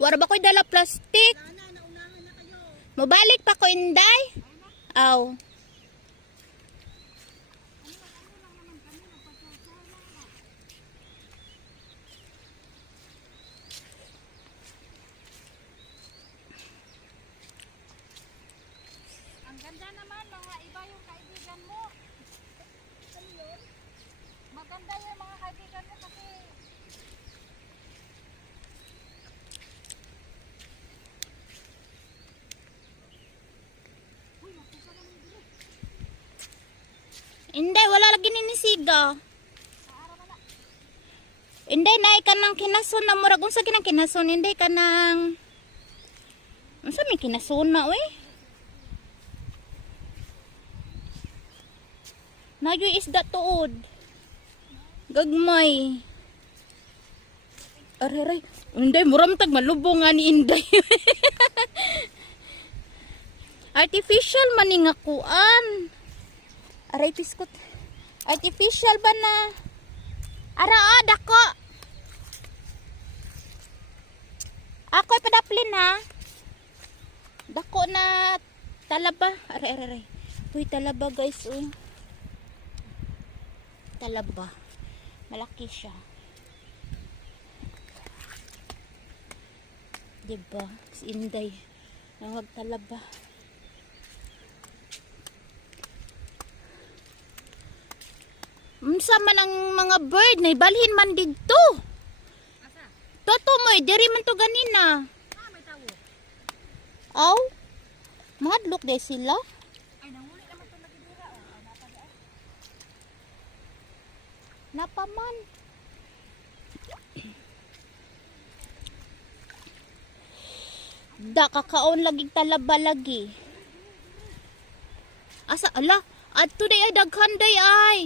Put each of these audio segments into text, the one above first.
Wala ba ko'y dala plastic? Mabalik pa ko, Inday? Aw. Ang ganda naman, mga iba yung kaibigan mo. Maganda yung mga kaibigan mo kasi Inday, wala lagi ninisiga. Inday, naay ka ng kinason na murag. Unsa kinang kinason? Inday ka ng... Unsa may kinason na, uy? Nagyoy isda tuod. Gagmay. Aray, Inday, muramtag malubong nga ni Inday. Artificial maning akuan. Aray, piskot. Artificial ba na? Ara, dako. Ako'y padaplin, ha? Dako na talaba. Aray. Uy, talaba, guys, uy. Talaba. Malaki siya. Diba? Si Inday. Nangag talaba. Unsa man ang mga bird na ibalhin man dito. asa? Toto mo, diri man to ganina. May tawo. Aw. Mahadlok day sila. Ay, nanguli naman ito nagidura. Oh, napadaan. Napaman. Da kakaon lagi talaba lagi. Asa ala? Adto day ay daghan day ay.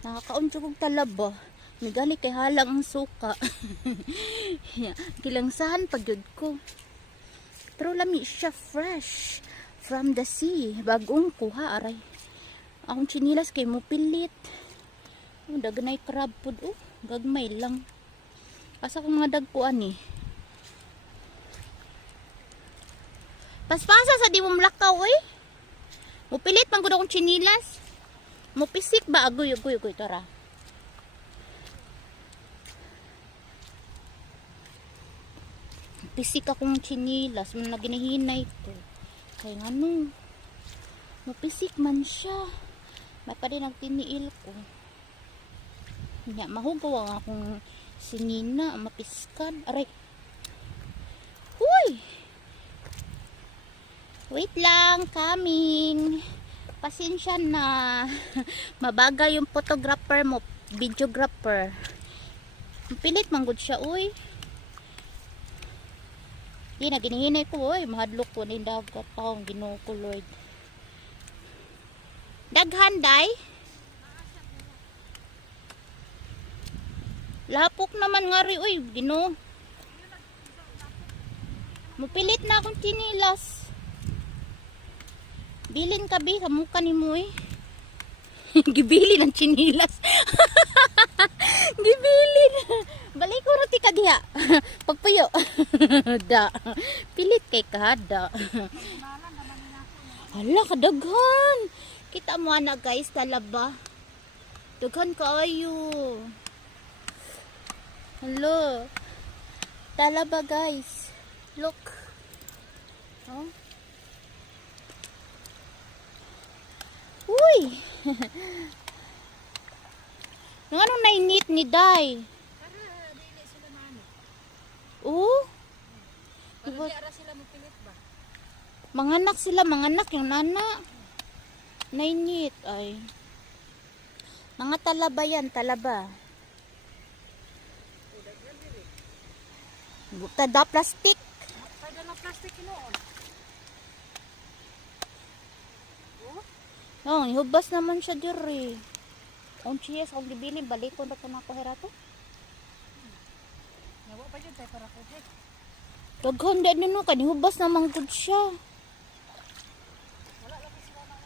Nakakaon jud talaba. Migali kay halang ang suka. Kilangsahan pag yun ko. Pero lami siya fresh from the sea. Bagong kuha aray. Akong chinilas kay mo pilit. Oh, daganay crab pod. Oh, gagmay lang. Asa kong mga dagkuan eh. Paspasa sa di mo mlakaw eh. Mupilit man gud akong chinilas. Mupisik ba agoy tara. Pisik akong chinilas, man naginahinay to. Kaya ngano, mupisik man siya. May pa din nagtiniil ko. Nya mahugaw ang akong sinina, mapiskan. Aray. Huy! Wait lang, coming. Pasensya na. Mabaga yung photographer mo, videographer. Pilit manggod siya, uy. Di na ginihinay ko, uy. Mahadlok ko na yung dagat. Taong Ginoo ko, Lord. Daghan, day. Lapok naman nga rin, uy. Ginoo. Mupilit na akong chinilas. Bilin ka, bi. Kamukha ni mo, eh. Gibilin ang chinilas. Gibilin. Balik ko rati ka diha. Pagpuyo. Da. Pilit kay kada. Hala, kadaghan. Kita mo na, guys, talaba. Daghan kaayo. Hello. Talaba, guys. Look. Oh. Uy! Nung anong nainit ni Day? Para dili sila maano. Oo? Para di ara sila mapilit ba? Manganak sila, manganak yung nana. Nainit, ay. Mga talaba yan, talaba. Tada plastic. Pada na plastic noon. Oh, ihubas naman siya diri. Ang chiyas, kung gibili, balikon ba ito na ako herato? Nawa pa dyan tayo para ko. Daghan din nino, kanihubas naman good siya. Wala lang sila na.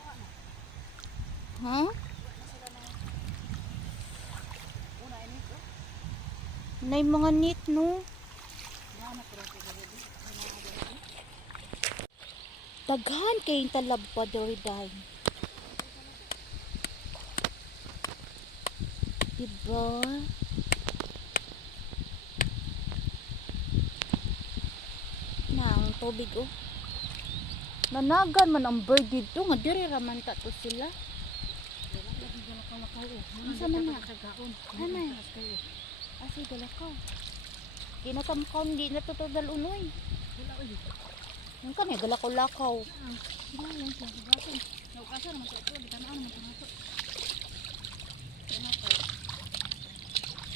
Ha? Sa Nay mga neat no. Daghan kayong talaba diri day. Diba? Na ang tubig oh. Nanagan man ang bird dito nga diri ra man ta to sila. Asa man na? Ano yan? Asi dala ko. Ginatamkaw di na to dal unoy. Ang kanay dala ko lakaw. Dalan siya. Gaton. Naukasan naman sa ito. Di ka naan naman ito.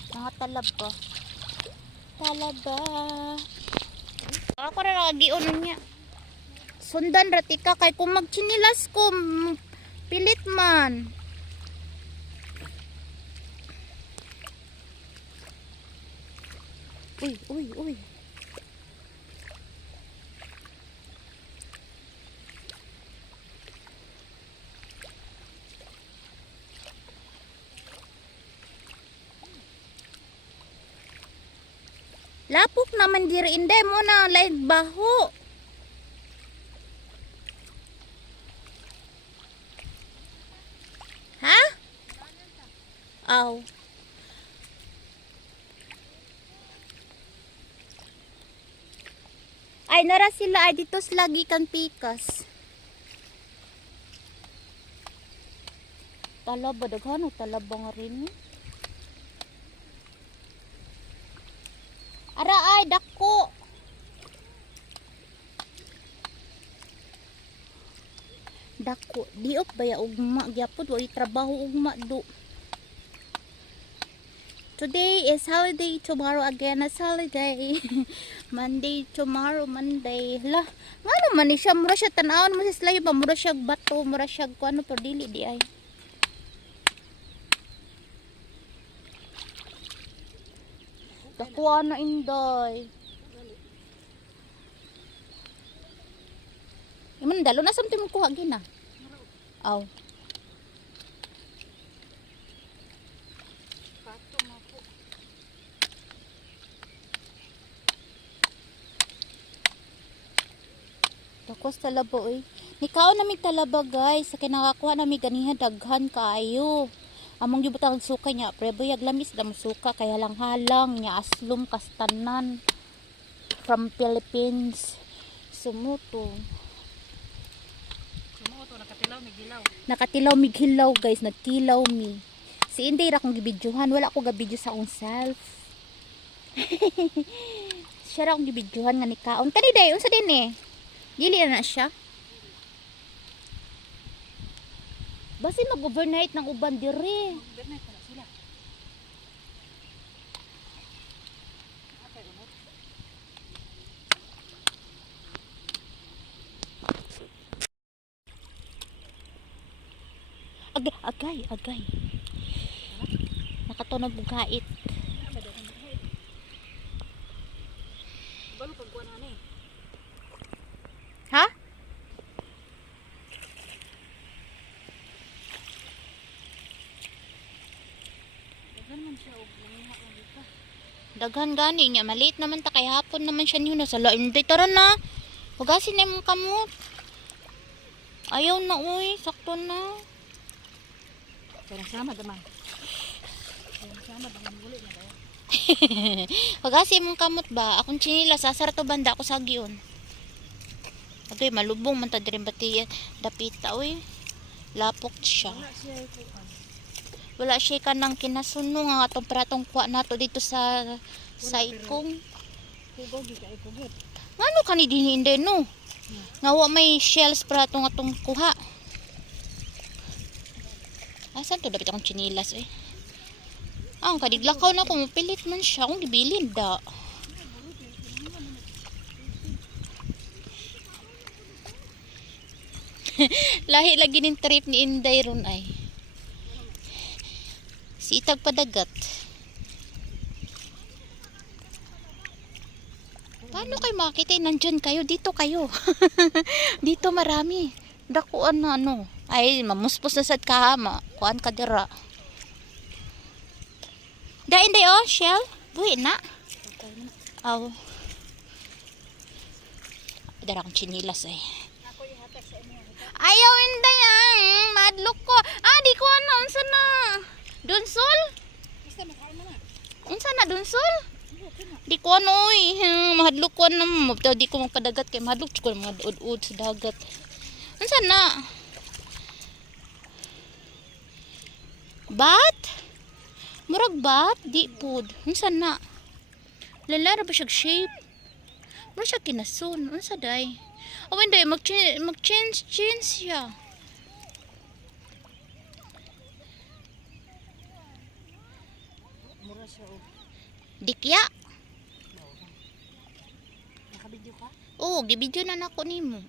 Mga talaba. Talaba. Ako ra gion niya. Sundan ratika kay kung magchinilas ko pilit man. Uy. Lapok naman diri inday mo na lain baho. Ha? Aw. Ay nara sila ay dito lagi kan pikas. Talaba daghan o talaba nga rin. Ara ay dako. Dako diop baya ugma gyapon way trabaho ugma do. Today is holiday, tomorrow again is holiday. Monday, tomorrow, Monday. Hala, nga naman ni siya, mura siya tanawon mo sa slay ba, mura siya bato, mura siya kuano per dili di ay. Dakuha na inday. Iman dalo na samti mo kuha gina. Aw. Takos talaba oy. Nikaw na mig talaba guys, sa kinakakuha na mig ganiha daghan kaayo. Among gibutang suka niya, preboy aglamis da suka kaya lang halang nya aslom kastanan from Philippines. Sumuto. Nakatilaw, may gilaw. Nakatilaw mig hilaw guys, nagkilaw mi. Si Inday ra kong gibidyohan, wala ko gabidyo sa akong self. Siya ra akong gibidyohan nga ni kaon. Kani day unsa din eh? Dili na siya. Basi mag-overnight ng uban diri. Overnight pala sila. Agay. Nakatunog bugait. Balo pagkuha na ni. Ha? Daghan man siya og nangiha lang dito. Daghan gani niya. Maliit naman ta kay hapon naman siya niyo na sa lain. Tara na. Hugasin na yung kamot. Ayaw na uy. Sakto na. Sama daman. Sama daman muli na daw. Hugasin mong kamot ba? Akong chinila. Sasar to banda ako sa giyon. Adoy, malubong man ta diri bati dapita uy. Lapok siya. Wala siya ikuan. Wala siya kanang kinasuno nga atong pratong kuha nato dito sa ikong. Kugaw di ka ikugot. Ngano kani dinhi inde no? Nga wa may shells pratong atong kuha. Asan to dapat akong chinilas eh. Ang kadiglakaw na ko pilit man siya kung gibilin da. Lahi lagi ning trip ni Inday ron ay. Sitag padagat. Paano kayo makita? Nandyan kayo. Dito kayo. Dito marami. Dakuan na ano. Ay, mamuspos na sad kahama. Kuan ka dira. Da Inday oh, shell. Uy, na. Patay na. Aw. Dara akong chinilas eh. Ako ihatag sa inyo. Ayaw, hindi yan. Madlok ko. Di ko ano. Unsa na? Dunsol? Basta makain na na. Unsa na, dunsol? Okay na. Di ko ano eh. Mahadlok ko na. Mabitaw di ko magpadagat kay mahadlok. Di ko na mga ud-ud sa dagat. Unsa na? Bat? Murag bat? Di pod. Unsa na? Lalara ba siyag shape? Murag siya kinasun. Unsa day? Hindi. Mag-change siya. Mura siya o. Dikya? Nakabidyo ka? Oo, gibidyo na nako nimo.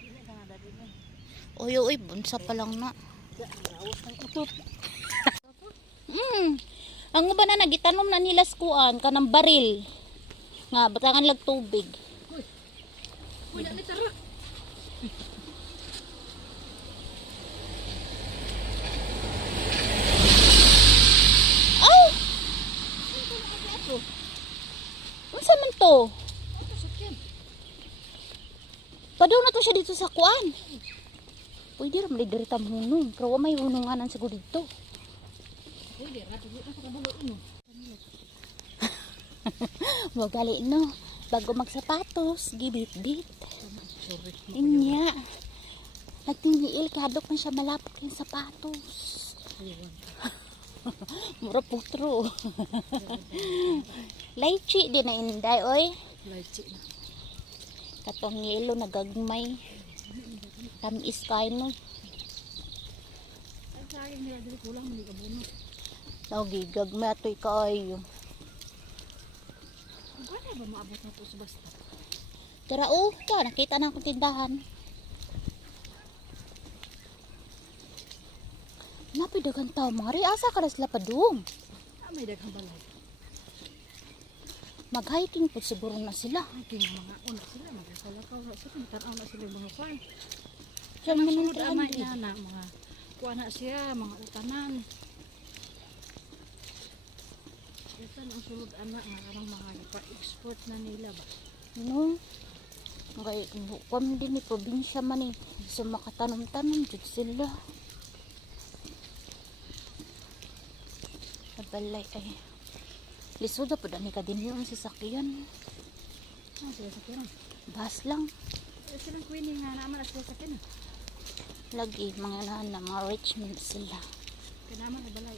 Hindi ka nga dati mo. Oy, bunsa pa lang na. Awas ng utot. Ang ba na nagitanom na nila skuan kanang baril. Nga batangan lag tubig. Uy, na tara. Aw! Unsa man to? Ito sakyan. Padaw na to siya dito sa kuan. Pwede ra man diri ta hunong, pero wa may hununganan siguro dito. Pwede, rato dito sa kabulo ino. Wa gali no. Bago magsapatos, gibit-bit. Sorry. Inya. Nagtingiil kadok man siya malapot kay sapatos. Mura putro. Lychee din na inday oy. Lychee na. Katong yelo nagagmay. Tamis kay no. Ay, sa akin nila dili kulang hindi ka buno. Lagi gagmay atoy kaayo. Wala ba maabot na to sa basta? Tara ka nakita na akong tindahan. Napay daghang tao mga ri asa ka na sila padung. May daghang balay. Mag-hiking po siguro na sila. Ay, kaya mga una sila. Magkakalakaw na sila. Tanaw na sila yung mga kwan. Diyan mo ng Sunod amay 300. na na mga kuha na siya, mga utanan. Ito ang sulod anak nga karang mga ipa-export na nila ba? No? Okay, kung din ni probinsya man eh. So makatanom-tanom dyan sila. Nabalay ay. Lisoda po dani ka din yung sasakyan. Ah, sila sa kiran. Bas lang. Silang queenie nga naman at sila sa kiran. Lagi mga nana, mga rich men sila. Kanaman na balay.